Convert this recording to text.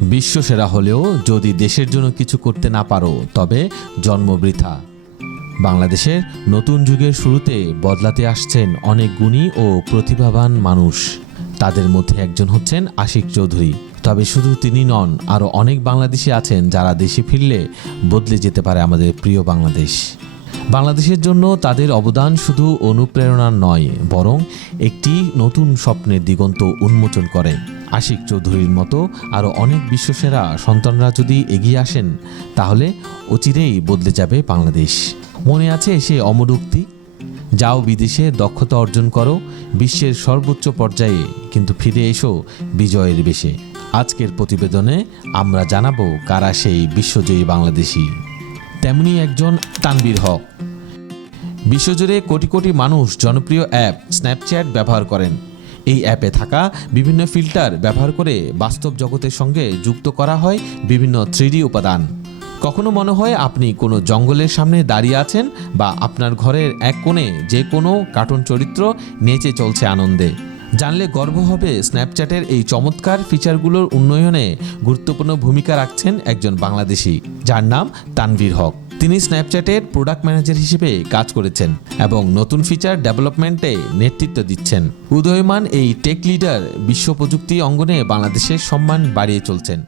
বিশ্বসেরা হলেও যদি দেশের জন্য কিছু করতে না পারো তবে জন্ম বৃথা। বাংলাদেশের নতুন যুগের শুরুতে বদলাতে আসছেন অনেক গুণী ও প্রতিভাবান মানুষ। তাদের মধ্যে একজন হচ্ছেন আশিক চৌধুরী। তবে শুধু তিনি নন, আরও অনেক বাংলাদেশি আছেন যারা দেশে ফিরলে বদলে যেতে পারে আমাদের প্রিয় বাংলাদেশ। বাংলাদেশের জন্য তাদের অবদান শুধু অনুপ্রেরণার নয়, বরং একটি নতুন স্বপ্নের দিগন্ত উন্মোচন করে। আশিক চৌধুরীর মতো আরও অনেক বিশ্বসেরা সন্তানরা যদি এগিয়ে আসেন, তাহলে অচিরেই বদলে যাবে বাংলাদেশ। মনে আছে সে অমর উক্তি, যাও বিদেশে দক্ষতা অর্জন করো বিশ্বের সর্বোচ্চ পর্যায়ে, কিন্তু ফিরে এসো বিজয়ের বেশে। আজকের প্রতিবেদনে আমরা জানাবো কারা সেই বিশ্বজয়ী বাংলাদেশি। তেমনি একজন তানভীর হক। বিশ্বজুড়ে কোটি কোটি মানুষ জনপ্রিয় অ্যাপ স্ন্যাপচ্যাট ব্যবহার করেন। এই অ্যাপে থাকা বিভিন্ন ফিল্টার ব্যবহার করে বাস্তব জগতের সঙ্গে যুক্ত করা হয় বিভিন্ন 3D উপাদান। কখনো মনে হয় আপনি কোনো জঙ্গলের সামনে দাঁড়িয়ে আছেন, বা আপনার ঘরের এক কোণে যে কোনো কার্টুন চরিত্র নেচে চলছে আনন্দে। জানলে গর্ব হবে, স্ন্যাপচ্যাটের এই চমৎকার ফিচারগুলোর উন্নয়নে গুরুত্বপূর্ণ ভূমিকা রাখছেন একজন বাংলাদেশি, যার নাম তানভীর হক। তিনি স্ন্যাপচ্যাটের প্রোডাক্ট ম্যানেজার হিসেবে কাজ করেছেন এবং নতুন ফিচার ডেভেলপমেন্টে নেতৃত্ব দিচ্ছেন। উদীয়মান এই টেক লিডার বিশ্ব প্রযুক্তি অঙ্গনে বাংলাদেশের সম্মান বাড়িয়ে চলছেন।